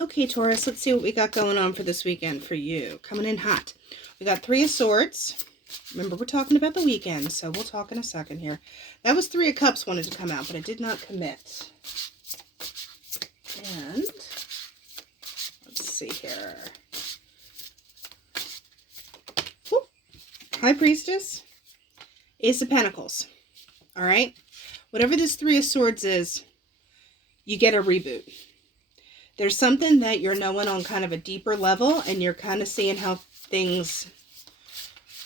Okay, Taurus, let's see what we got going on for this weekend for you. Coming in hot. We got Three of Swords. Remember, we're talking about the weekend, so we'll talk in a second here. That was Three of Cups wanted to come out, but it did not commit. And let's see here. Whoop. High Priestess. Ace of Pentacles. All right? Whatever this Three of Swords is, you get a reboot. There's something that you're knowing on kind of a deeper level, and you're kind of seeing how things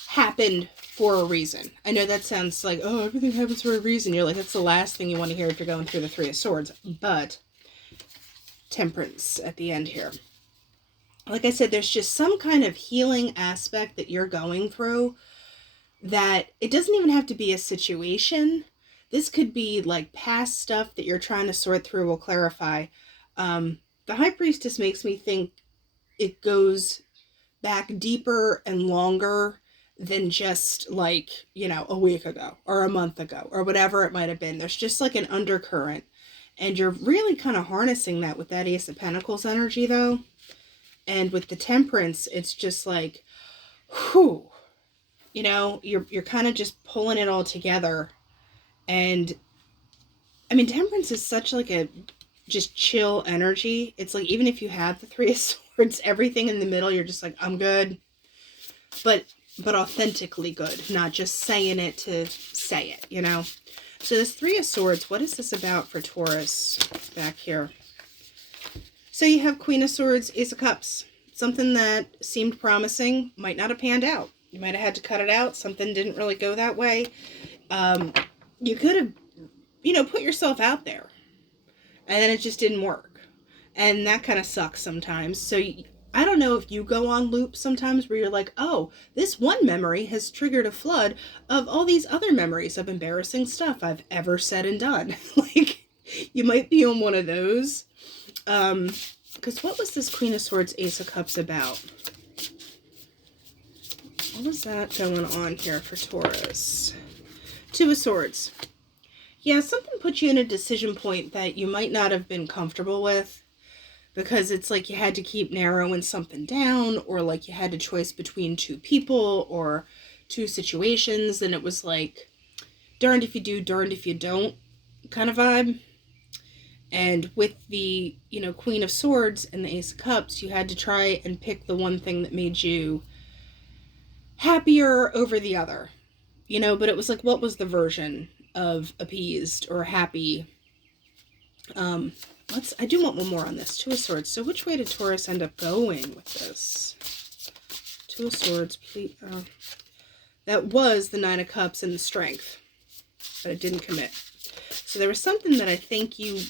happened for a reason. I know that sounds like, oh, everything happens for a reason. You're like, that's the last thing you want to hear if you're going through the Three of Swords. But Temperance at the end here. Like I said, there's just some kind of healing aspect that you're going through that it doesn't even have to be a situation. This could be like past stuff that you're trying to sort through. We'll clarify. The High Priestess makes me think it goes back deeper and longer than just like, you know, a week ago or a month ago or whatever it might have been. There's just like an undercurrent, and you're really kind of harnessing that with that Ace of Pentacles energy though. And with the Temperance, it's just like, whew, you know, you're kind of just pulling it all together. And I mean, Temperance is such like a just chill energy. It's like, even if you have the Three of Swords, everything in the middle, you're just like, I'm good. But authentically good, not just saying it to say it, you know? So this Three of Swords, what is this about for Taurus back here? So you have Queen of Swords, Ace of Cups. Something that seemed promising might not have panned out. You might have had to cut it out. Something didn't really go that way. You could have, you know, put yourself out there, and then it just didn't work. And that kind of sucks sometimes. So I don't know if you go on loops sometimes where you're like, oh, this one memory has triggered a flood of all these other memories of embarrassing stuff I've ever said and done. Like, you might be on one of those. Because what was this Queen of Swords, Ace of Cups about? What was that going on here for Taurus? Two of Swords. Yeah, something put you in a decision point that you might not have been comfortable with, because it's like you had to keep narrowing something down, or like you had to choice between two people or two situations, and it was like, darned if you do, darned if you don't kind of vibe. And with the, you know, Queen of Swords and the Ace of Cups, you had to try and pick the one thing that made you happier over the other, you know, but it was like, what was the version of appeased or happy? I do want one more on this. Two of Swords. So which way did Taurus end up going with this? Two of Swords, please. That was the Nine of Cups and the Strength, but it didn't commit. So there was something that I think you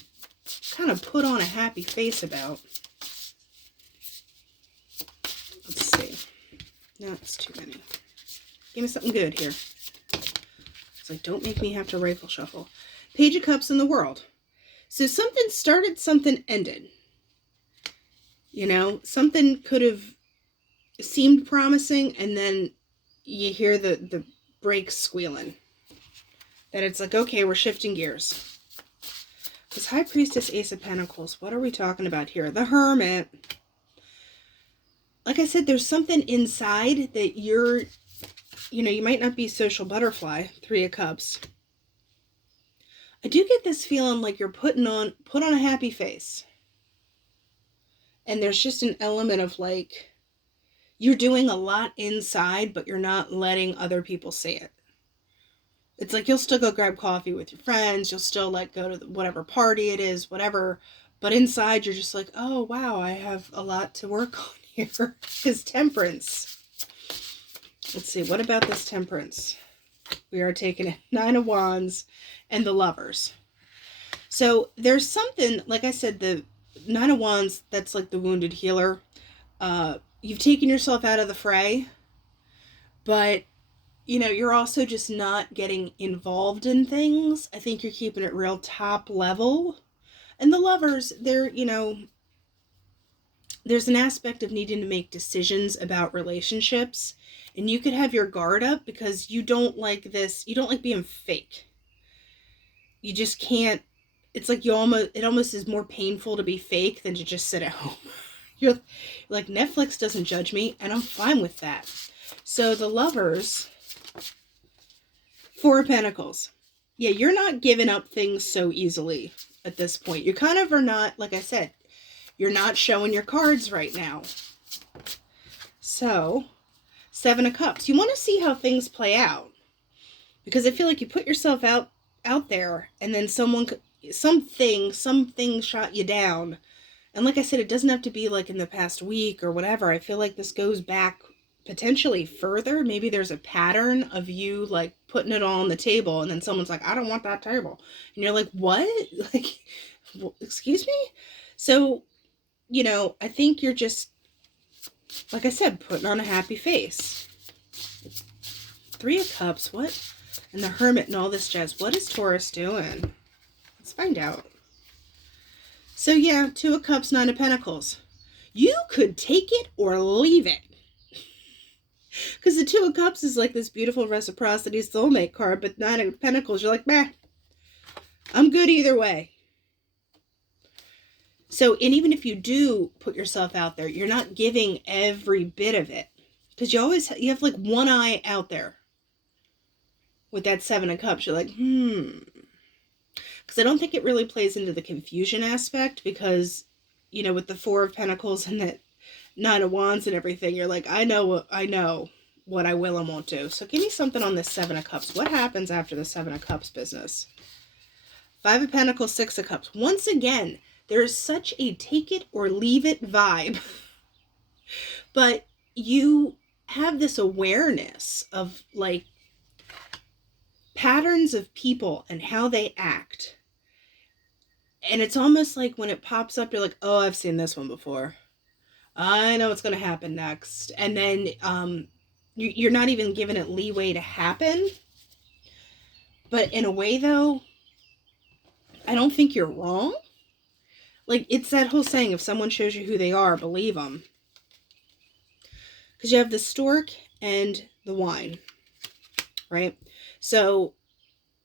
kind of put on a happy face about. Let's see. No, it's too many. Give me something good here. It's like, don't make me have to rifle shuffle. Page of Cups in the World. So something started, something ended. You know, something could have seemed promising, and then you hear the brakes squealing. That it's like, okay, we're shifting gears. Because High Priestess, Ace of Pentacles, what are we talking about here? The Hermit. Like I said, there's something inside that you're, you know, you might not be social butterfly, Three of Cups. I do get this feeling like you're put on a happy face. And there's just an element of like, you're doing a lot inside, but you're not letting other people see it. It's like, you'll still go grab coffee with your friends. You'll still like go to whatever party it is, whatever. But inside you're just like, oh, wow, I have a lot to work on here. His Temperance. Let's see, what about this Temperance? We are taking it. Nine of Wands and the Lovers. So there's something, like I said, the Nine of Wands, that's like the wounded healer. You've taken yourself out of the fray, but, you know, you're also just not getting involved in things. I think you're keeping it real top level. And the Lovers, they're, you know, there's an aspect of needing to make decisions about relationships. And you could have your guard up because you don't like this. You don't like being fake. You just can't. it's like it almost is more painful to be fake than to just sit at home. You're like, Netflix doesn't judge me, and I'm fine with that. So the Lovers, Four of Pentacles. Yeah, you're not giving up things so easily at this point. You kind of are not, like I said, you're not showing your cards right now. So, Seven of Cups. You want to see how things play out. Because I feel like you put yourself out there, and then something shot you down. And like I said, it doesn't have to be like in the past week or whatever. I feel like this goes back potentially further. Maybe there's a pattern of you like putting it all on the table, and then someone's like, I don't want that table. And you're like, what? Like, excuse me? So, you know, I think you're just, like I said, putting on a happy face. Three of Cups, what? And the Hermit and all this jazz. What is Taurus doing? Let's find out. So yeah, Two of Cups, Nine of Pentacles. You could take it or leave it. Because the Two of Cups is like this beautiful reciprocity soulmate card, but Nine of Pentacles, you're like, meh, I'm good either way. So, and even if you do put yourself out there, you're not giving every bit of it. Because you have like one eye out there. With that Seven of Cups, you're like, Because I don't think it really plays into the confusion aspect, because, you know, with the Four of Pentacles and that Nine of Wands and everything, you're like, I know what I will and won't do. So give me something on this Seven of Cups. What happens after the Seven of Cups business? Five of Pentacles, Six of Cups. Once again, there is such a take it or leave it vibe. But you have this awareness of like patterns of people and how they act. And it's almost like when it pops up, you're like, oh, I've seen this one before. I know what's going to happen next. And then you're not even giving it leeway to happen. But in a way, though, I don't think you're wrong. Like, it's that whole saying, if someone shows you who they are, believe them. Because you have the Stork and the Wine, right? So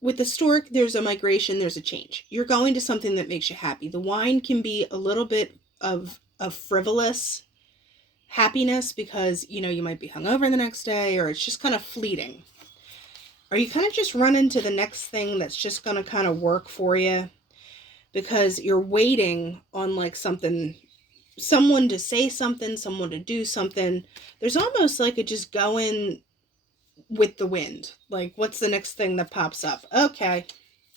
with the Stork, there's a migration, there's a change. You're going to something that makes you happy. The Wine can be a little bit of frivolous happiness because, you know, you might be hungover the next day, or it's just kind of fleeting. Or you kind of just run into the next thing that's just going to kind of work for you because you're waiting on like someone to say something, someone to do something. There's almost like it just going with the wind. Like, what's the next thing that pops up? Okay.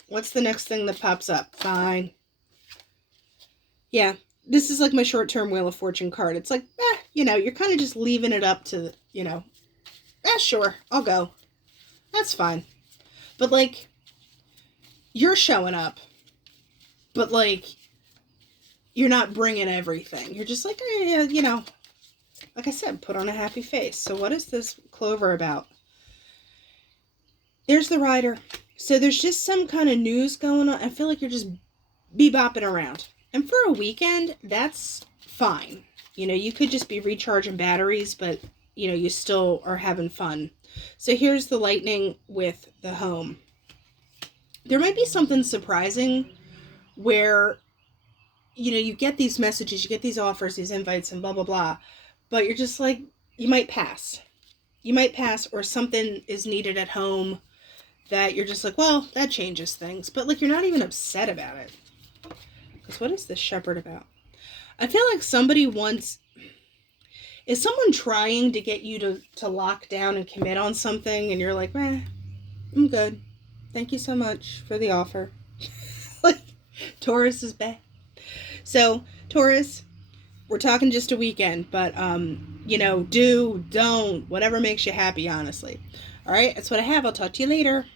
What's the next thing that pops up? Fine. Yeah. This is like my short-term Wheel of Fortune card. It's like, you know, you're kind of just leaving it up to, you know, sure, I'll go. That's fine. But like, you're showing up. But like, you're not bringing everything. You're just like, yeah, you know, like I said, put on a happy face. So what is this Clover about? There's the Rider. So there's just some kind of news going on. I feel like you're just bebopping around. And for a weekend, that's fine. You know, you could just be recharging batteries, but, you know, you still are having fun. So here's the Lightning with the Home. There might be something surprising where, you know, you get these messages, you get these offers, these invites, and blah, blah, blah. But you're just like, you might pass. You might pass, or something is needed at home that you're just like, well, that changes things. But like, you're not even upset about it. Because what is this Shepherd about? I feel like somebody wants... Is someone trying to get you to lock down and commit on something, and you're like, I'm good. Thank you so much for the offer. Like, Taurus is bad. So, Taurus, we're talking just a weekend, but, you know, don't, whatever makes you happy, honestly. All right, that's what I have. I'll talk to you later.